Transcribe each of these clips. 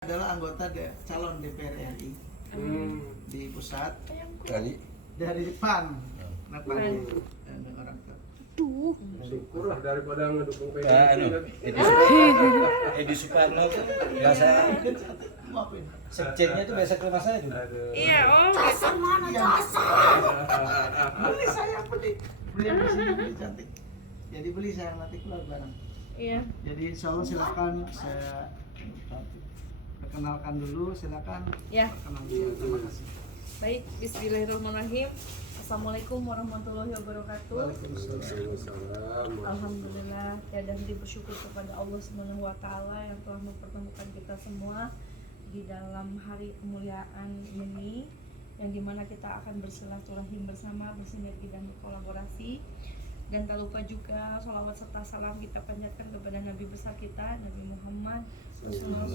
adalah anggota calon DPR RI di pusat dari PAN. Kenapa orang Tuh. Syukurlah daripada ngedukung PDIP. Edi Suparno tuh biasa maafin. sekjennya tuh biasa ke rumah saya tuh. Iya, oh. Dasar mana dasar? Beli saya beli yang di sini beli cantik. Jadi beli saya nanti keluar barang. Iya. Jadi insya Allah silakan saya perkenalkan dulu, silakan. Ya. Perkenalkan. Terima kasih. Baik, bismillahirrahmanirrahim. Assalamualaikum warahmatullahi wabarakatuh. Waalaikumsalam. Alhamdulillah, tiada henti bersyukur kepada Allah Subhanahu wa taala yang telah mempertemukan kita semua di dalam hari kemuliaan ini, yang dimana kita akan bersilaturahim bersama, bersinergi dan berkolaborasi. Dan tak lupa juga sholawat serta salam kita panjatkan kepada Nabi besar kita, Nabi Muhammad SAW,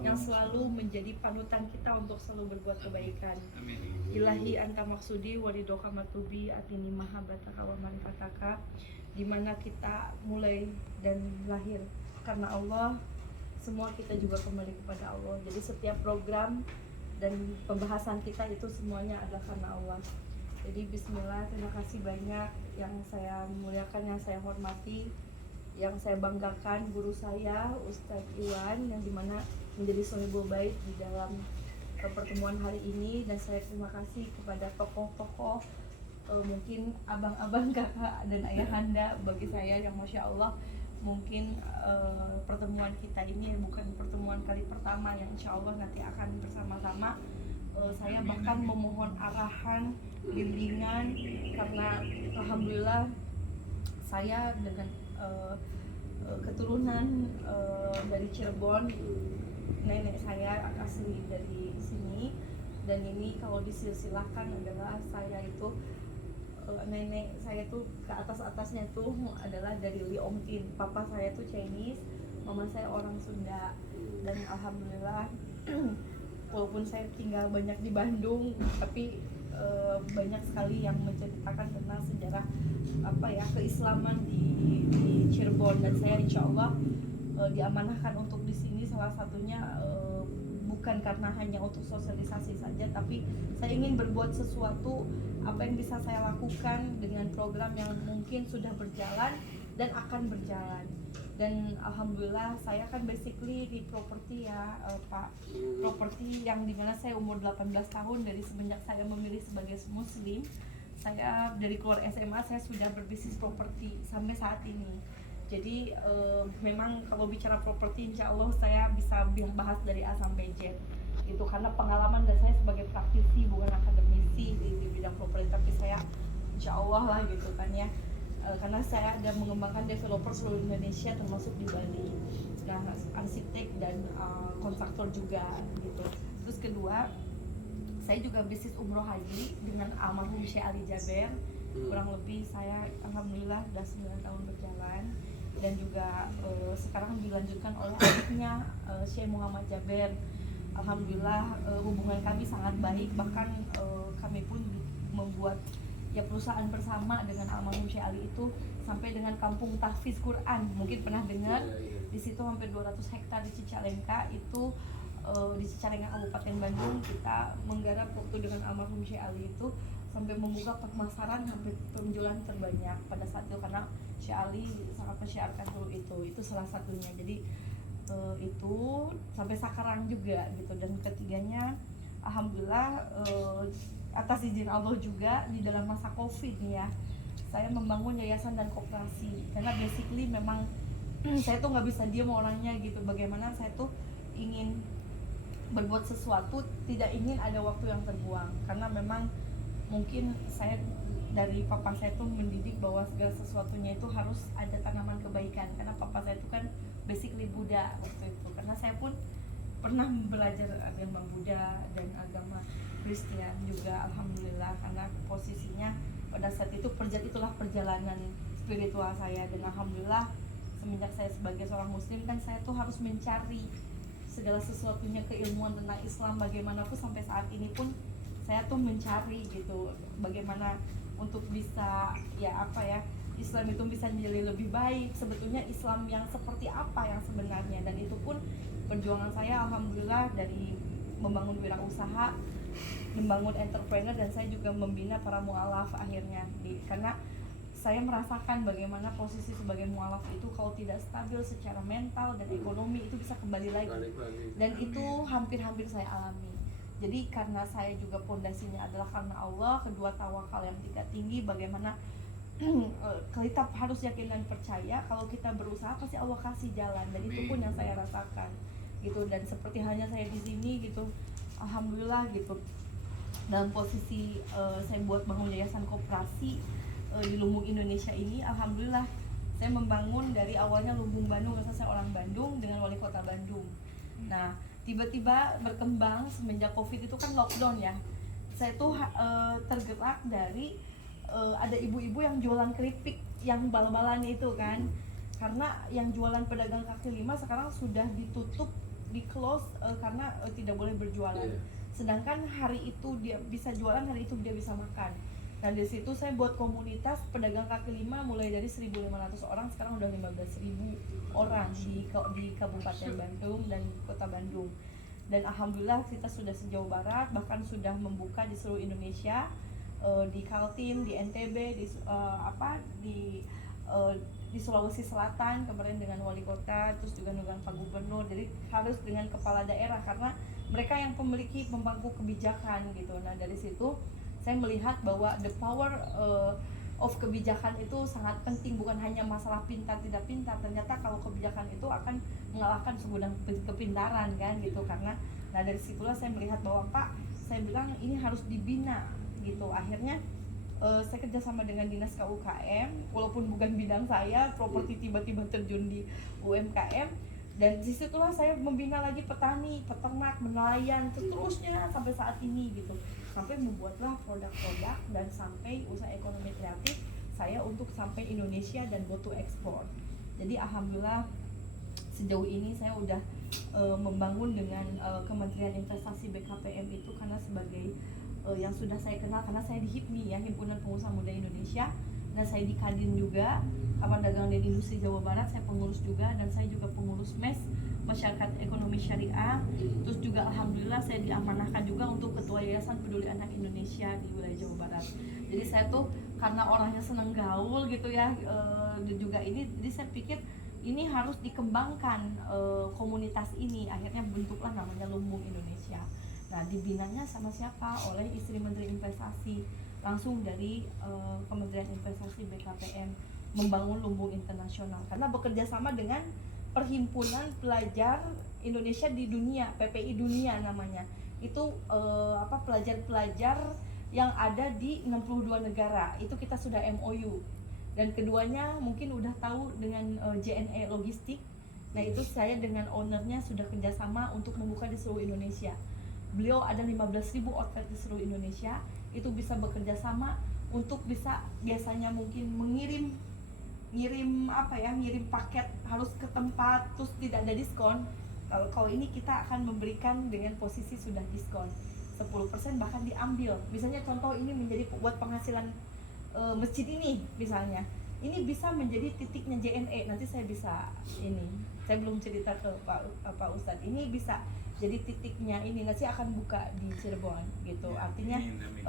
yang selalu menjadi panutan kita untuk selalu berbuat kebaikan. Ilahi anta maksudi walidoka matubi atini mahabbataka wa marifataka, dimana kita mulai dan lahir karena Allah, semua kita juga kembali kepada Allah. Jadi setiap program dan pembahasan kita itu semuanya adalah karena Allah. Jadi bismillah, terima kasih banyak yang saya muliakan, yang saya hormati, yang saya banggakan guru saya Ustadz Iwan, yang dimana menjadi sohibul bait di dalam pertemuan hari ini. Dan saya terima kasih kepada tokoh-tokoh, mungkin abang-abang, kakak dan ayahanda bagi saya yang masya Allah. Mungkin pertemuan kita ini bukan pertemuan kali pertama, yang insya Allah nanti akan bersama-sama. Saya bahkan memohon arahan, bimbingan, karena alhamdulillah saya dengan keturunan dari Cirebon, nenek saya asli dari sini, dan ini kalau disilsilahkan adalah saya itu nenek saya tuh ke atas-atasnya tuh adalah dari Liongtin. Papa saya tuh Chinese, mama saya orang Sunda. Dan alhamdulillah walaupun saya tinggal banyak di Bandung, tapi banyak sekali yang menceritakan tentang sejarah keislaman di Cirebon. Dan saya insya Allah diamanahkan untuk di sini, salah satunya bukan karena hanya untuk sosialisasi saja, tapi saya ingin berbuat sesuatu apa yang bisa saya lakukan dengan program yang mungkin sudah berjalan dan akan berjalan. Dan alhamdulillah saya kan basically di properti ya Pak, properti yang dimana saya umur 18 tahun, dari semenjak saya memilih sebagai muslim, saya dari keluar SMA saya sudah berbisnis properti sampai saat ini. Jadi memang kalau bicara properti insya Allah saya bisa bahas dari A sampai Z itu, karena pengalaman dan saya sebagai praktisi bukan akademisi di bidang properti, tapi saya insya Allah lah gitu kan ya. Karena saya ada mengembangkan developer seluruh Indonesia termasuk di Bali, nah arsitek dan kontraktor juga gitu. Terus kedua, saya juga bisnis umroh haji dengan almarhum Syekh Ali Jaber. Kurang lebih saya alhamdulillah sudah 9 tahun berjalan, dan juga sekarang dilanjutkan oleh adiknya Syekh Muhammad Jaber. Alhamdulillah hubungan kami sangat baik, bahkan kami pun membuat ya perusahaan bersama dengan almarhum Syekh Ali itu sampai dengan kampung tahfiz Quran, mungkin pernah dengar. Di situ hampir 200 hektar di Cicalengka itu, di Cicalengka Kabupaten Bandung, kita menggarap waktu dengan almarhum Syekh Ali itu sampai membuka pemasaran hampir penjualan terbanyak pada saat itu, karena Syekh Ali sangat mensyiarkan dulu itu salah satunya. Jadi itu sampai sekarang juga gitu. Dan ketiganya alhamdulillah atas izin Allah juga di dalam masa Covid nih ya, saya membangun yayasan dan koperasi, karena basically memang saya tuh nggak bisa diam orangnya gitu. Bagaimana saya tuh ingin berbuat sesuatu, tidak ingin ada waktu yang terbuang, karena memang mungkin saya dari papa saya tuh mendidik bahwa segala sesuatunya itu harus ada tanaman kebaikan, karena papa saya itu kan basically Buddha waktu itu, karena saya pun pernah belajar agama Buddha dan agama Kristen juga alhamdulillah, karena posisinya pada saat itu itulah perjalanan spiritual saya. Dan alhamdulillah semenjak saya sebagai seorang muslim kan saya tuh harus mencari segala sesuatunya, keilmuan tentang Islam bagaimanapun. Sampai saat ini pun saya tuh mencari gitu bagaimana untuk bisa Islam itu bisa menjadi lebih baik, sebetulnya Islam yang seperti apa yang sebenarnya. Dan itu pun perjuangan saya alhamdulillah dari membangun wirausaha, membangun entrepreneur, dan saya juga membina para mualaf akhirnya karena saya merasakan bagaimana posisi sebagai mualaf itu kalau tidak stabil secara mental dan ekonomi itu bisa kembali lagi. Dan itu hampir-hampir saya alami. Jadi karena saya juga pondasinya adalah karena Allah, kedua tawakal yang tinggi, bagaimana kita harus yakin dan percaya kalau kita berusaha pasti Allah kasih jalan. Dan itu pun yang saya rasakan gitu. Dan seperti halnya saya di sini gitu, alhamdulillah gitu, dalam posisi saya buat bangun yayasan koperasi di Lumbung Indonesia ini, alhamdulillah saya membangun dari awalnya Lumbung Bandung, karena saya orang Bandung dengan wali kota Bandung. Nah tiba-tiba berkembang semenjak Covid itu kan lockdown ya, saya tuh tergerak dari ada ibu-ibu yang jualan keripik yang bal-balan itu kan, karena yang jualan pedagang kaki lima sekarang sudah ditutup, di close karena tidak boleh berjualan. Sedangkan hari itu dia bisa jualan, hari itu dia bisa makan. Nah di situ saya buat komunitas pedagang kaki lima mulai dari 1.500 orang, sekarang udah 15.000 orang di Kabupaten Bandung dan Kota Bandung. Dan alhamdulillah kita sudah sejauh barat, bahkan sudah membuka di seluruh Indonesia, di Kaltim, di NTB, di Sulawesi Selatan kemarin dengan wali kota, terus juga dengan Pak Gubernur. Jadi harus dengan kepala daerah karena mereka yang memiliki pemangku kebijakan gitu. Nah dari situ saya melihat bahwa the power of kebijakan itu sangat penting, bukan hanya masalah pintar tidak pintar. Ternyata kalau kebijakan itu akan mengalahkan segudang kepintaran kan gitu. Karena nah dari situlah saya melihat bahwa Pak, saya bilang ini harus dibina gitu. Akhirnya saya kerjasama dengan dinas KUKM, walaupun bukan bidang saya, properti tiba-tiba terjun di UMKM. Dan disitulah saya membina lagi petani, peternak, nelayan, seterusnya sampai saat ini gitu. Sampai membuatlah produk-produk dan sampai usaha ekonomi kreatif saya untuk sampai Indonesia dan go to export. Jadi alhamdulillah sejauh ini saya udah membangun dengan Kementerian Investasi BKPM itu karena sebagai yang sudah saya kenal, karena saya di HIPMI ya, Himpunan Pengusaha Muda Indonesia. Nah saya di Kadin juga, Kamar Dagang dan Industri Jawa Barat, saya pengurus juga, dan saya juga pengurus MES, Masyarakat Ekonomi Syariah. Terus juga alhamdulillah saya diamanahkan juga untuk Ketua Yayasan Peduli Anak Indonesia di wilayah Jawa Barat. Jadi saya tuh karena orangnya senang gaul gitu ya, juga ini, jadi saya pikir ini harus dikembangkan komunitas ini. Akhirnya bentuklah namanya Lumbung Indonesia. Nah dibinanya sama siapa? Oleh istri Menteri Investasi, langsung dari Kementerian Investasi BKPM, membangun Lumbung Internasional karena bekerja sama dengan Perhimpunan Pelajar Indonesia di Dunia, PPI Dunia namanya. Itu pelajar-pelajar yang ada di 62 negara. Itu kita sudah MOU. Dan keduanya mungkin udah tahu dengan JNE Logistik. Nah itu saya dengan ownernya sudah kerjasama untuk membuka di seluruh Indonesia. Beliau ada 15.000 outlet di seluruh Indonesia. Itu bisa bekerja sama untuk bisa biasanya mungkin ngirim paket harus ke tempat terus tidak ada diskon. Kalau ini kita akan memberikan dengan posisi sudah diskon 10% bahkan diambil. Misalnya contoh ini menjadi buat penghasilan masjid ini misalnya. Ini bisa menjadi titiknya JNE. Nanti saya bisa saya belum cerita ke Pak Ustadz. Ini bisa jadi titiknya ini, nanti akan buka di Cirebon gitu. Artinya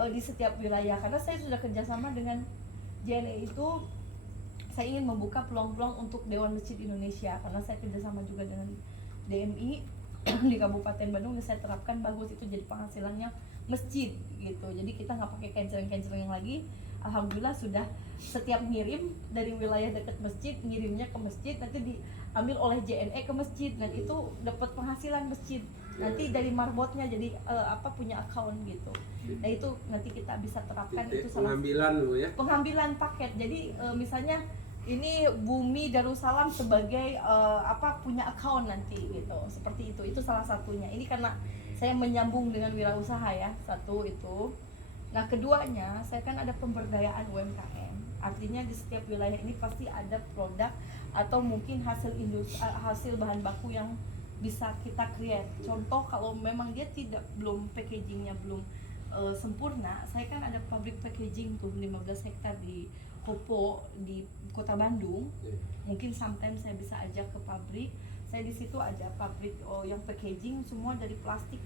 di setiap wilayah, karena saya sudah kerjasama dengan JNE itu, saya ingin membuka peluang-peluang untuk Dewan Masjid Indonesia karena saya kerjasama juga dengan DMI di Kabupaten Bandung, dan saya terapkan bagus itu jadi penghasilannya masjid gitu. Jadi kita nggak pakai canceling lagi. Alhamdulillah sudah setiap ngirim dari wilayah dekat masjid, ngirimnya ke masjid, nanti diambil oleh JNE ke masjid, dan itu dapat penghasilan masjid. Nanti dari marbotnya jadi punya account gitu. Nah itu nanti kita bisa terapkan. Itu pengambilan lu ya. Pengambilan paket. Jadi misalnya ini Bumi Darussalam sebagai punya account nanti gitu. Seperti itu. Itu salah satunya. Ini karena saya menyambung dengan wirausaha ya. Satu itu. Nah keduanya, saya kan ada pemberdayaan UMKM. Artinya di setiap wilayah ini pasti ada produk atau mungkin hasil bahan baku yang bisa kita create. Contoh kalau memang dia belum packagingnya belum sempurna, saya kan ada pabrik packaging tuh 15 hektar di kopo di kota Bandung, Iya. mungkin sometimes saya bisa ajak ke pabrik. Saya di situ ada pabrik yang packaging semua dari plastik